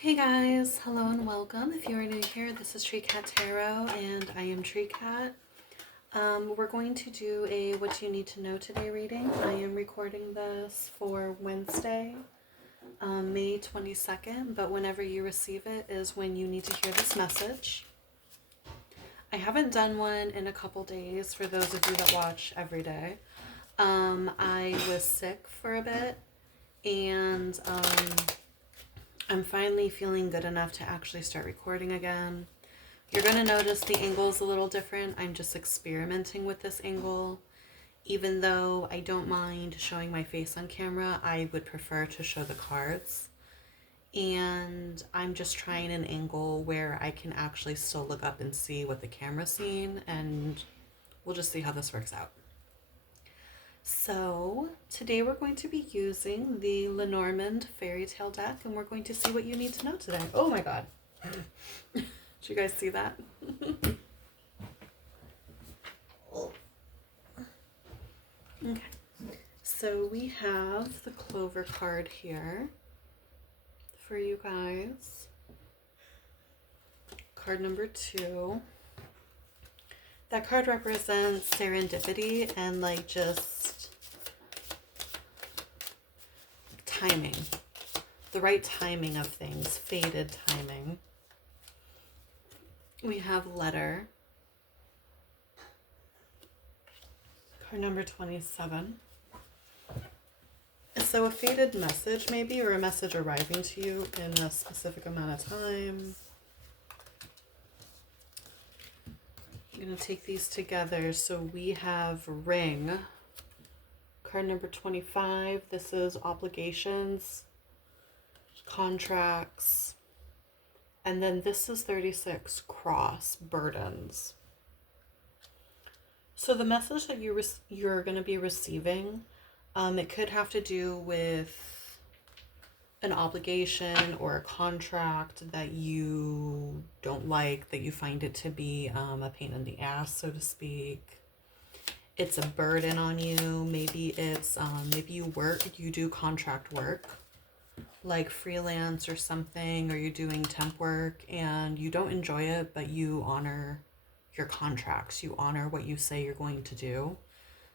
Hey guys, hello and welcome. If you are new here, this is Tree Cat Tarot and I am Tree Cat. We're going to do a What You Need to Know Today reading. I am recording this for Wednesday, May 22nd, but whenever you receive it is when you need to hear this message. I haven't done one in a couple days for those of you that watch every day. I was sick for a bit and I'm finally feeling good enough to actually start recording again. You're going to notice the angle is a little different. I'm just experimenting with this angle. Even though I don't mind showing my face on camera, I would prefer to show the cards. And I'm just trying an angle where I can actually still look up and see what the camera's seeing, and we'll just see how this works out. So today we're going to be using the Lenormand fairy tale deck, and we're going to see what you need to know today. Oh my god. Did you guys see that? Okay. So we have the Clover card here for you guys. Card number 2. That card represents serendipity and like just timing. The right timing of things, fated timing. We have letter. Card number 27. So a fated message maybe, or a message arriving to you in a specific amount of time. I'm going to take these together. So we have ring. Card number 25. This is obligations, contracts. And then this is 36, cross, burdens. So the message that you're going to be receiving, it could have to do with an obligation or a contract that you don't like, that you find it to be a pain in the ass, so to speak. It's a burden on you. Maybe it's maybe you do contract work, like freelance or something, or you're doing temp work and you don't enjoy it, but you honor your contracts. You honor what you say you're going to do.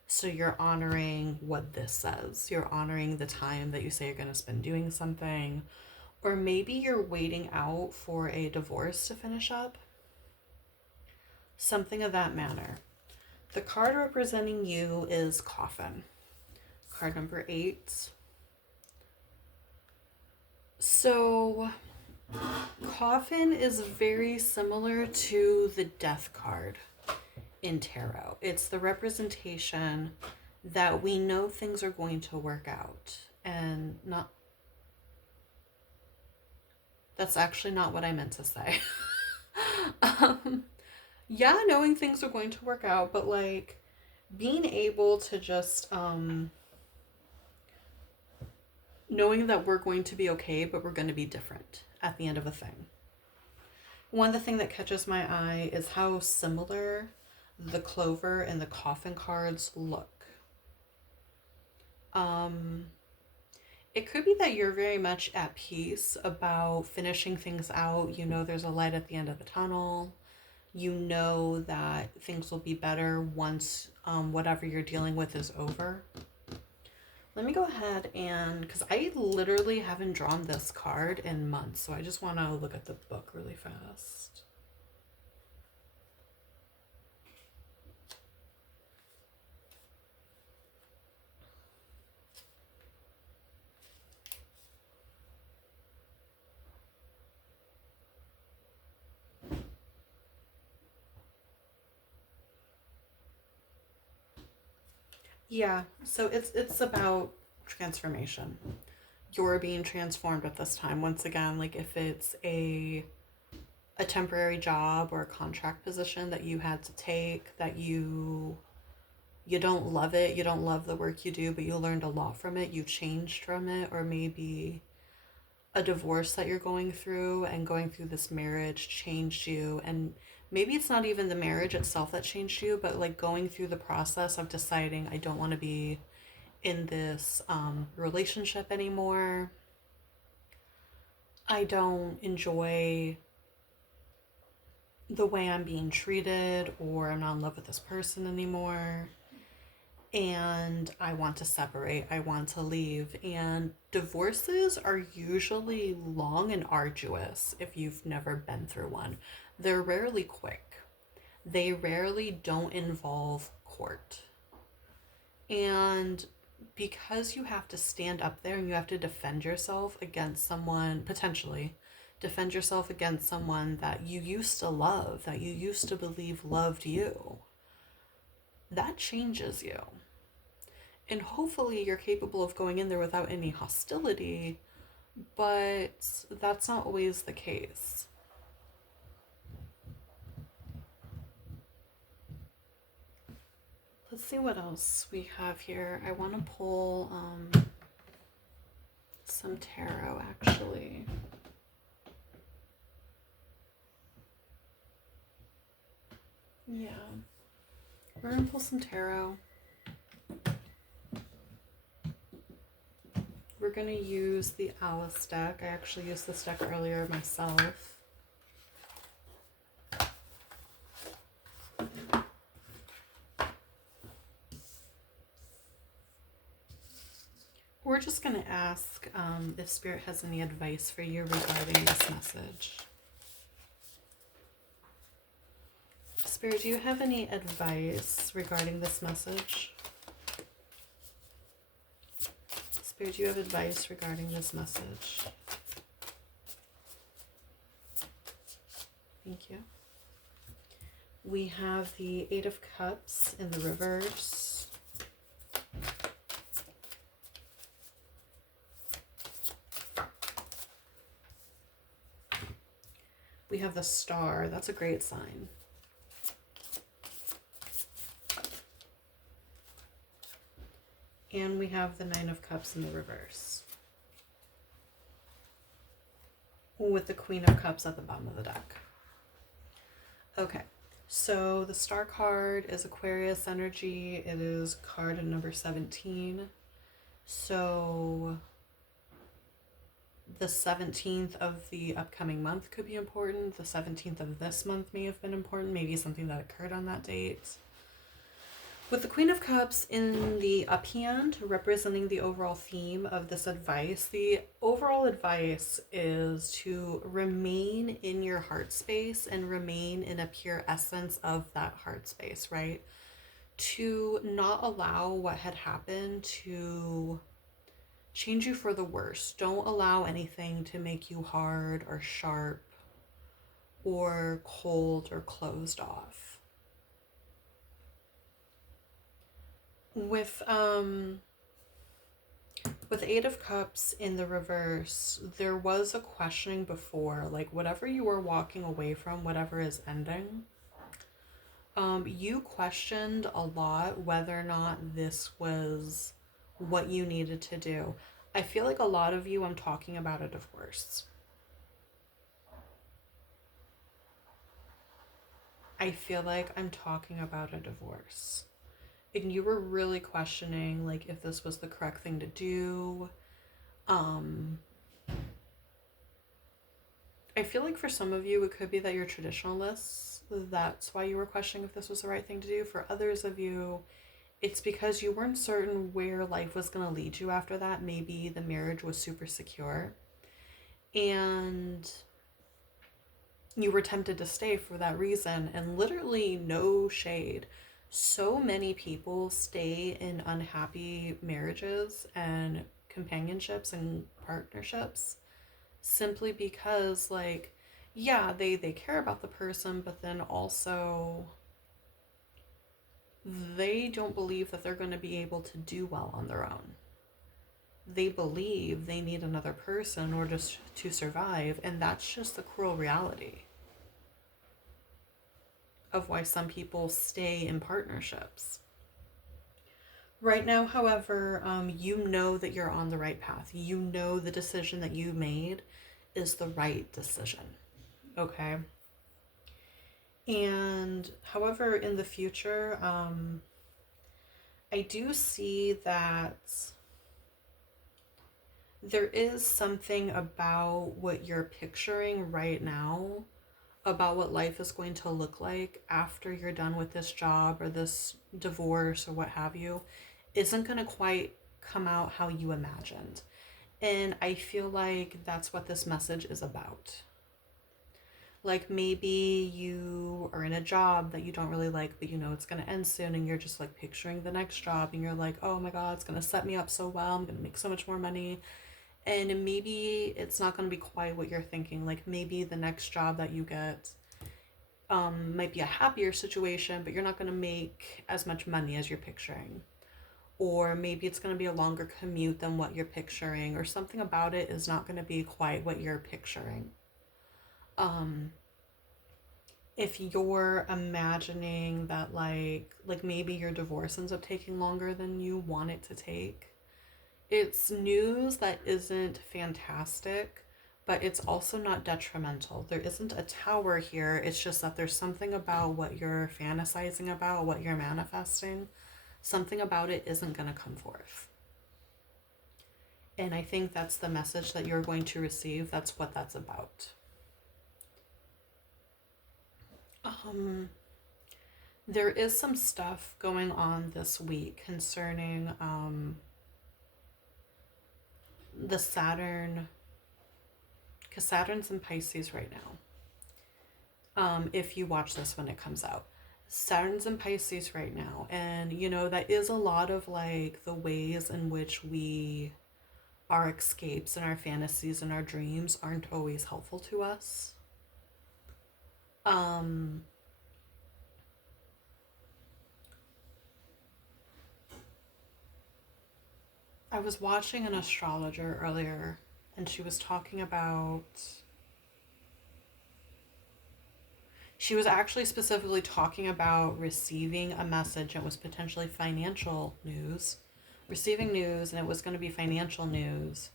So you're honoring what this says. You're honoring the time that you say you're going to spend doing something. Or maybe you're waiting out for a divorce to finish up. Something of that manner. The card representing you is coffin. Card number 8. So coffin is very similar to the death card in tarot. It's the representation that we know things are going to work out, and not, that's actually not what I meant to say. Yeah, knowing things are going to work out, but like being able to just knowing that we're going to be okay, but we're going to be different at the end of a thing. One of the things that catches my eye is how similar the clover and the coffin cards look. It could be that you're very much at peace about finishing things out. You know there's a light at the end of the tunnel. You know that things will be better once whatever you're dealing with is over. Let me go ahead and, because I literally haven't drawn this card in months, so I just want to look at the book really fast. Yeah, so it's about transformation. You're being transformed at this time. Once again, like if it's a temporary job or a contract position that you had to take, that you don't love it, you don't love the work you do, but you learned a lot from it, you changed from it, or maybe a divorce that you're going through, and going through this marriage changed you, and maybe it's not even the marriage itself that changed you, but like going through the process of deciding I don't want to be in this relationship anymore. I don't enjoy the way I'm being treated, or I'm not in love with this person anymore, and I want to separate, I want to leave. And divorces are usually long and arduous if you've never been through one. They're rarely quick, they rarely don't involve court. And because you have to stand up there and you have to defend yourself against someone, potentially defend yourself against someone that you used to love, that you used to believe loved you, that changes you. And hopefully you're capable of going in there without any hostility, but that's not always the case. Let's see what else we have here. I want to pull some tarot, actually. Yeah. We're going to pull some tarot. We're going to use the Alice deck. I actually used this deck earlier myself. We're just going to ask if Spirit has any advice for you regarding this message. Spirit, do you have any advice regarding this message? Spirit, do you have advice regarding this message? Thank you. We have the Eight of Cups in the reverse. We have the Star. That's a great sign. And we have the Nine of Cups in the reverse, with the Queen of Cups at the bottom of the deck. Okay, so the Star card is Aquarius energy. It is card number 17. So the 17th of the upcoming month could be important. The 17th of this month may have been important. Maybe something that occurred on that date. With the Queen of Cups in the up hand, representing the overall theme of this advice, the overall advice is to remain in your heart space and remain in a pure essence of that heart space, right? To not allow what had happened to change you for the worse. Don't allow anything to make you hard or sharp or cold or closed off. With Eight of Cups in the reverse, there was a questioning before, like whatever you were walking away from, whatever is ending, you questioned a lot whether or not this was what you needed to do. I feel like a lot of you, I'm talking about a divorce. I feel like I'm talking about a divorce. And you were really questioning, like, if this was the correct thing to do. I feel like for some of you, it could be that you're traditionalists. That's why you were questioning if this was the right thing to do. For others of you, it's because you weren't certain where life was going to lead you after that. Maybe the marriage was super secure, and you were tempted to stay for that reason. And literally, no shade, so many people stay in unhappy marriages and companionships and partnerships simply because, like, yeah, they care about the person, but then also they don't believe that they're going to be able to do well on their own. They believe they need another person in order to survive, and that's just the cruel reality of why some people stay in partnerships. Right now, however, you know that you're on the right path. You know the decision that you made is the right decision, okay? And however, in the future, I do see that there is something about what you're picturing right now about what life is going to look like after you're done with this job or this divorce or what have you isn't going to quite come out how you imagined. And I feel like that's what this message is about. Like maybe you are in a job that you don't really like, but you know it's going to end soon, and you're just like picturing the next job, and you're like, oh my God, it's going to set me up so well. I'm going to make so much more money. And maybe it's not going to be quite what you're thinking. Like maybe the next job that you get might be a happier situation, but you're not going to make as much money as you're picturing. Or maybe it's going to be a longer commute than what you're picturing, or something about it is not going to be quite what you're picturing. Um, if you're imagining that like maybe your divorce ends up taking longer than you want it to take, it's news that isn't fantastic, but it's also not detrimental. There isn't a tower here. It's just that there's something about what you're fantasizing about, what you're manifesting. Something about it isn't going to come forth. And I think that's the message that you're going to receive. That's what that's about. There is some stuff going on this week concerning the Saturn, because Saturn's in Pisces right now. If you watch this when it comes out, Saturn's in Pisces right now, and you know that is a lot of like the ways in which our escapes and our fantasies and our dreams aren't always helpful to us. I was watching an astrologer earlier, and she was talking about. She was actually specifically talking about receiving a message. It was potentially financial news. Receiving news, and it was going to be financial news.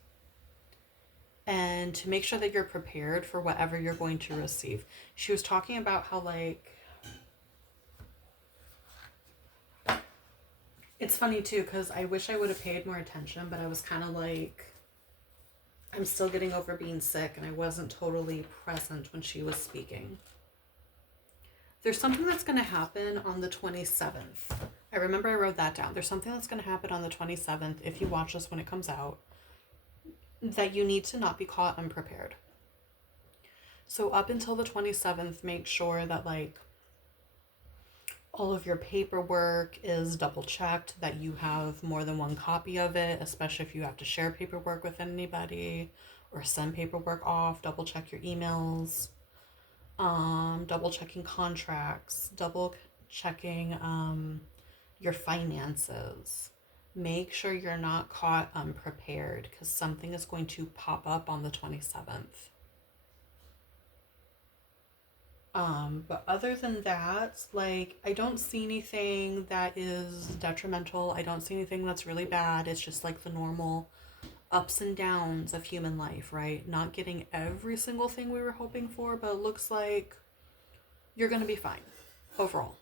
And to make sure that you're prepared for whatever you're going to receive. She was talking about how, like, it's funny too, because I wish I would have paid more attention, but I was kind of like, I'm still getting over being sick, and I wasn't totally present when she was speaking. There's something that's going to happen on the 27th. I remember I wrote that down. There's something that's going to happen on the 27th, if you watch this when it comes out, that you need to not be caught unprepared. So up until the 27th, make sure that like all of your paperwork is double checked, that you have more than one copy of it, especially if you have to share paperwork with anybody or send paperwork off. Double check your emails, double checking contracts, double checking your finances. Make sure you're not caught unprepared, because something is going to pop up on the 27th. But other than that, like, I don't see anything that is detrimental. I don't see anything that's really bad. It's just like the normal ups and downs of human life, right? Not getting every single thing we were hoping for, but it looks like you're going to be fine overall.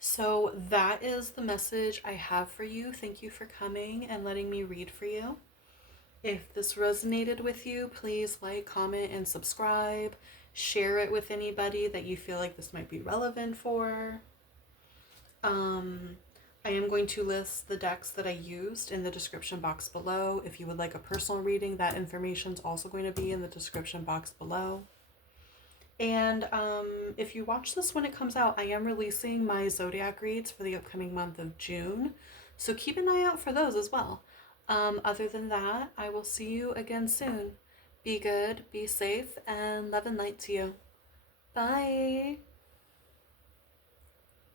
So that is the message I have for you. Thank you for coming and letting me read for you. If this resonated with you, please like, comment, and subscribe. Share it with anybody that you feel like this might be relevant for. I am going to list the decks that I used in the description box below. If you would like a personal reading, that information is also going to be in the description box below. And if you watch this when it comes out, I am releasing my zodiac reads for the upcoming month of June. So keep an eye out for those as well. Other than that, I will see you again soon. Be good, be safe, and love and light to you. Bye.